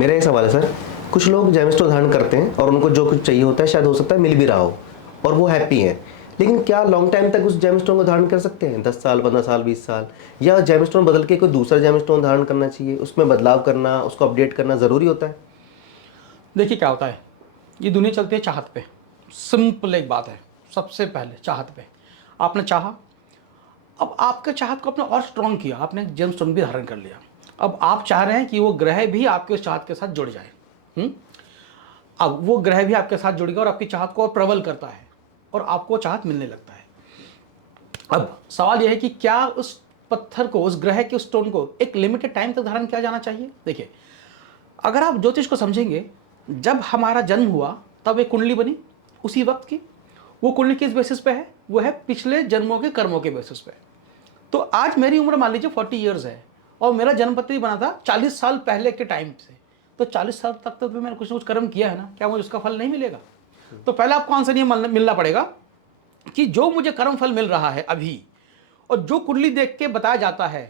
मेरा ये सवाल है सर, कुछ लोग जेमस्टोन धारण करते हैं और उनको जो कुछ चाहिए होता है शायद हो सकता है मिल भी रहा हो और वो हैप्पी हैं, लेकिन क्या लॉन्ग टाइम तक उस जेमस्टोन को धारण कर सकते हैं? 10 साल, 15 साल, 20 साल? या जेमस्टोन बदल के कोई दूसरा जेमस्टोन धारण करना चाहिए, उसमें बदलाव करना, उसको अपडेट करना ज़रूरी होता है? देखिए क्या होता है, ये दुनिया चलती है चाहत पे। सिंपल एक बात है, सबसे पहले चाहत पे। आपने चाहा, अब आपके चाहत को आपने और स्ट्रॉन्ग किया, आपने जेमस्टोन भी धारण कर लिया। अब आप चाह रहे हैं कि वो ग्रह भी आपके उस चाहत के साथ जुड़ जाए। अब वो ग्रह भी आपके साथ जुड़ गया और आपकी चाहत को और प्रबल करता है और आपको चाहत मिलने लगता है। अब सवाल यह है कि क्या उस पत्थर को, उस ग्रह के उस स्टोन को एक लिमिटेड टाइम तक धारण किया जाना चाहिए? देखिए, अगर आप ज्योतिष को समझेंगे, जब हमारा जन्म हुआ तब एक कुंडली बनी उसी वक्त की। वो कुंडली किस बेसिस पे है? वो है पिछले जन्मों के कर्मों के बेसिस पे। तो आज मेरी उम्र मान लीजिए 40 ईयर्स है और मेरा जन्मपत्री बना था 40 साल पहले के टाइम से। तो 40 साल तक तो मैंने कुछ ना कुछ कर्म किया है ना, क्या मुझे उसका फल नहीं मिलेगा? तो पहले आपको आंसर ये मिलना पड़ेगा कि जो मुझे कर्म फल मिल रहा है अभी, और जो कुंडली देख के बताया जाता है,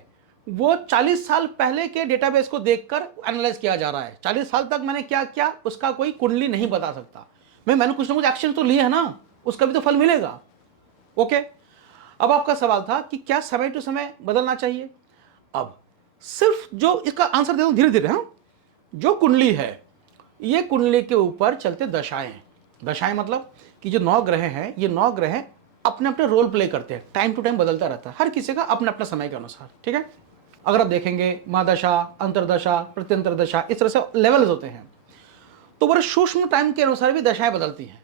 वो 40 साल पहले के डेटाबेस को देखकर एनालाइज किया जा रहा है। 40 साल तक मैंने क्या किया उसका कोई कुंडली नहीं बता सकता। मैंने कुछ ना कुछ एक्शन तो लिए है ना, उसका भी तो फल मिलेगा। ओके। अब आपका सवाल था कि क्या समय टू समय बदलना चाहिए? अब सिर्फ जो इसका आंसर दे दूं धीरे धीरे। हाँ, जो कुंडली है, ये कुंडली के ऊपर चलते दशाएं। दशाएं मतलब कि जो 9 ग्रह हैं, ये 9 ग्रह अपने अपने रोल प्ले करते हैं, टाइम टू टाइम बदलता रहता है हर किसी का अपने अपने समय के अनुसार। ठीक है। अगर आप देखेंगे महादशा, अंतरदशा, प्रत्यंतर दशा, इस तरह से लेवल्स होते हैं। तो बड़े सूक्ष्म टाइम के अनुसार भी दशाएं बदलती हैं,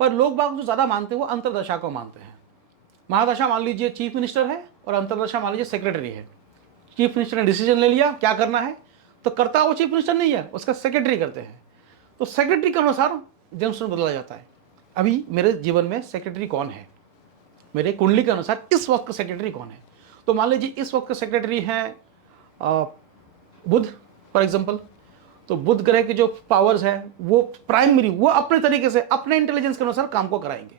पर लोग बाग जो ज़्यादा मानते हैं वो अंतरदशा को मानते हैं। महादशा मान लीजिए चीफ मिनिस्टर है और अंतरदशा मान लीजिए सेक्रेटरी है। चीफ मिनिस्टर ने डिसीजन ले लिया क्या करना है, तो करता वो चीफ मिनिस्टर नहीं है, उसका सेक्रेटरी करते हैं। तो सेक्रेटरी के अनुसार जेमस्टोन बदला जाता है। अभी मेरे जीवन में सेक्रेटरी कौन है, मेरे कुंडली के अनुसार इस वक्त का सेक्रेटरी कौन है? तो मान लीजिए इस वक्त का सेक्रेटरी है बुध फॉर एग्जांपल। तो बुध ग्रह के जो पावर्स हैं वो प्राइमरी, वो अपने तरीके से अपने इंटेलिजेंस के अनुसार काम को कराएंगे,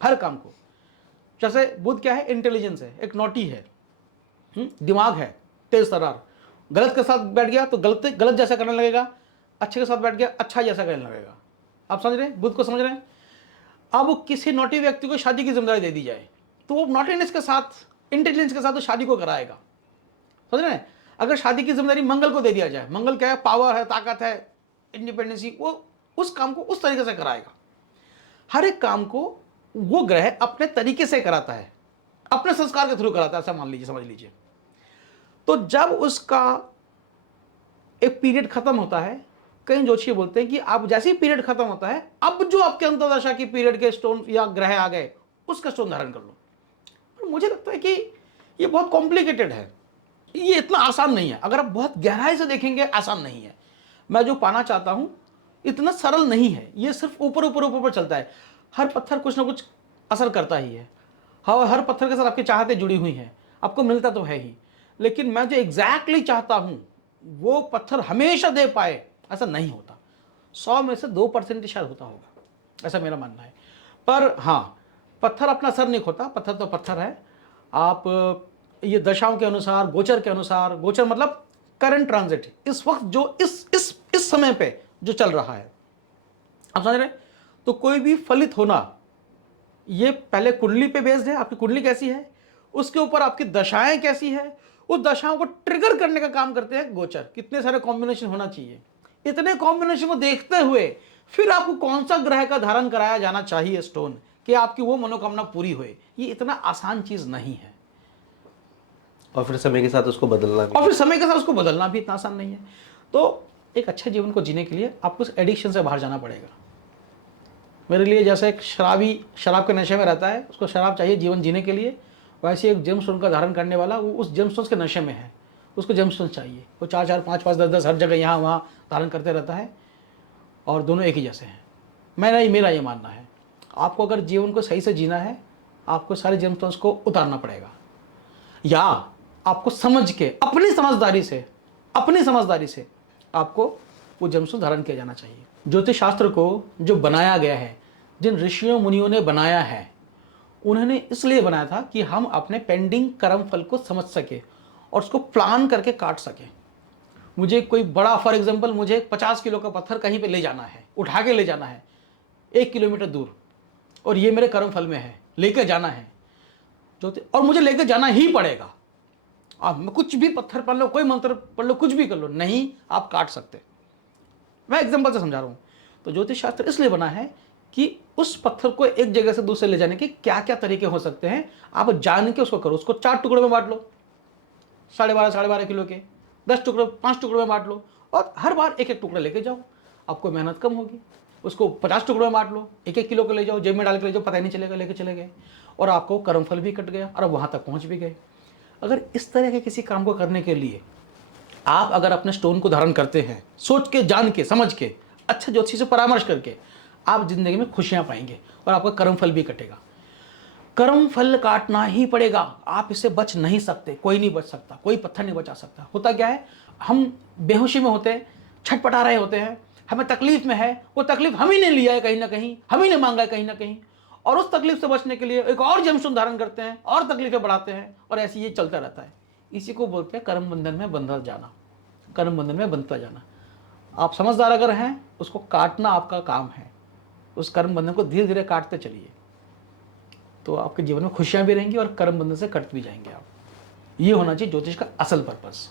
हर काम को। जैसे बुध क्या है? इंटेलिजेंस है, एक नोटी है, दिमाग है, तेज तरार। गलत के साथ बैठ गया तो गलत गलत जैसा करने लगेगा, अच्छे के साथ बैठ गया अच्छा जैसा करने लगेगा। आप समझ रहे हैं? बुध को समझ रहे हैं? अब वो किसी नोटी व्यक्ति को शादी की जिम्मेदारी दे दी जाए तो वो नोटीनेस के साथ, इंटेलिजेंस के साथ तो शादी को कराएगा। समझ रहे हैं? अगर शादी की जिम्मेदारी मंगल को दे दिया जाए, मंगल क्या है? पावर है, ताकत है, इंडिपेंडेंसी, वो उस काम को उस तरीके से कराएगा। हर एक काम को वो ग्रह अपने तरीके से कराता है, अपने संस्कार के थ्रू कराता है, ऐसा मान लीजिए, समझ लीजिए। तो जब उसका एक पीरियड खत्म होता है, कई जोशी बोलते हैं कि अब जैसे ही पीरियड खत्म होता है, अब जो आपके अंतरदशा की पीरियड के स्टोन या ग्रह आ गए, उसका स्टोन धारण कर लो। पर मुझे लगता है कि ये बहुत कॉम्प्लिकेटेड है, ये इतना आसान नहीं है। अगर आप बहुत गहराई से देखेंगे आसान नहीं है। मैं जो पाना चाहता हूं इतना सरल नहीं है, ये सिर्फ ऊपर ऊपर ऊपर ऊपर चलता है। हर पत्थर कुछ ना कुछ असर करता ही है। हाँ, हर पत्थर के साथ आपकी चाहतें जुड़ी हुई हैं, आपको मिलता तो है ही, लेकिन मैं जो एग्जैक्टली चाहता हूं वो पत्थर हमेशा दे पाए ऐसा नहीं होता। 100 में से 2% शायद होता होगा, ऐसा मेरा मानना है। पर हाँ, पत्थर अपना असर नहीं खोता, पत्थर तो पत्थर है। आप ये दशाओं के अनुसार, गोचर के अनुसार, गोचर मतलब करंट ट्रांजिट, इस वक्त जो इस समय पे जो चल रहा है, आप समझ रहे हैं? तो कोई भी फलित होना ये पहले कुंडली पे बेस्ड है, आपकी कुंडली कैसी है, उसके ऊपर आपकी दशाएं कैसी है, उस दशाओं को ट्रिगर करने का काम करते हैं गोचर। कितने सारे कॉम्बिनेशन होना चाहिए, इतने कॉम्बिनेशन को देखते हुए फिर आपको कौन सा ग्रह का धारण कराया जाना चाहिए स्टोन, कि आपकी वो मनोकामना पूरी हुए। ये इतना आसान चीज नहीं है, और फिर समय के साथ उसको बदलना भी। और फिर समय के साथ उसको बदलना भी इतना आसान नहीं है। तो एक अच्छे जीवन को जीने के लिए आपको उस एडिक्शन से बाहर जाना पड़ेगा। मेरे लिए जैसे एक शराबी शराब के नशे में रहता है, उसको शराब चाहिए जीवन जीने के लिए, वैसे एक जेमस्टोन का धारण करने वाला वो उस जेमस्टोन के नशे में है, उसको जेमस्टोन चाहिए। वो 4 4 5 5 10 10 हर जगह यहाँ वहाँ धारण करते रहता है, और दोनों एक ही जैसे हैं। मेरा ये मानना है, आपको अगर जीवन को सही से जीना है, आपको सारे जेमस्टोन्स को उतारना पड़ेगा, या आपको समझ के अपनी समझदारी से आपको वो जेमस्टोन धारण किया जाना चाहिए। ज्योतिष शास्त्र को जो बनाया गया है, जिन ऋषियों मुनियों ने बनाया है, उन्होंने इसलिए बनाया था कि हम अपने पेंडिंग कर्म फल को समझ सके और उसको प्लान करके काट सके। मुझे कोई बड़ा, फॉर एग्जांपल मुझे 50 किलो का पत्थर कहीं पे ले जाना है, उठा के ले जाना है 1 किलोमीटर दूर, और ये मेरे कर्म फल में है, लेकर जाना है और मुझे लेकर जाना ही पड़ेगा। आप मैं कुछ भी पत्थर पढ़ लो, कोई मंत्र पढ़ लो, कुछ भी कर लो, नहीं आप काट सकते। मैं एग्जांपल से समझा रहा हूँ। तो ज्योतिष शास्त्र इसलिए बना है कि उस पत्थर को एक जगह से दूसरे ले जाने के क्या क्या तरीके हो सकते हैं, आप जान के उसको करो। उसको 4 टुकड़ों में बांट लो, 12.5 किलो के 10 टुकड़ों, 5 टुकड़ों में बांट लो, और हर बार एक एक टुकड़ा लेके जाओ, आपको मेहनत कम होगी। उसको 50 टुकड़ों में बांट लो, 1-1 किलो के ले जाओ, जेब में डाल के ले जाओ, पता ही नहीं चलेगा, लेके चले गए, और आपको कर्मफल भी कट गया और अब वहाँ तक पहुँच भी गए। अगर इस तरह के किसी काम को करने के लिए आप अगर अपने स्टोन को धारण करते हैं, सोच के, जान के, समझ के, अच्छा ज्योतिषी से परामर्श करके, आप जिंदगी में खुशियां पाएंगे और आपका कर्मफल भी कटेगा। कर्मफल काटना ही पड़ेगा, आप इससे बच नहीं सकते, कोई नहीं बच सकता, कोई पत्थर नहीं बचा सकता। होता क्या है, हम बेहोशी में होते हैं, छटपटा रहे होते हैं, हमें तकलीफ में है, वो तकलीफ हम ही ने लिया है कहीं ना कहीं, हम ही ने मांगा है कहीं ना कहीं, और उस तकलीफ से बचने के लिए एक और जेमस्टोन धारण करते हैं और तकलीफें बढ़ाते हैं, और ऐसे ये चलता रहता है। इसी को बोलते हैं कर्म बंधन में बंधा जाना, कर्म बंधन में बंधता जाना। आप समझदार अगर हैं, उसको काटना आपका काम है, उस कर्म बंधन को धीरे धीरे काटते चलिए, तो आपके जीवन में खुशियां भी रहेंगी और कर्म बंधन से कट भी जाएंगे आप। ये होना चाहिए ज्योतिष का असल पर्पस।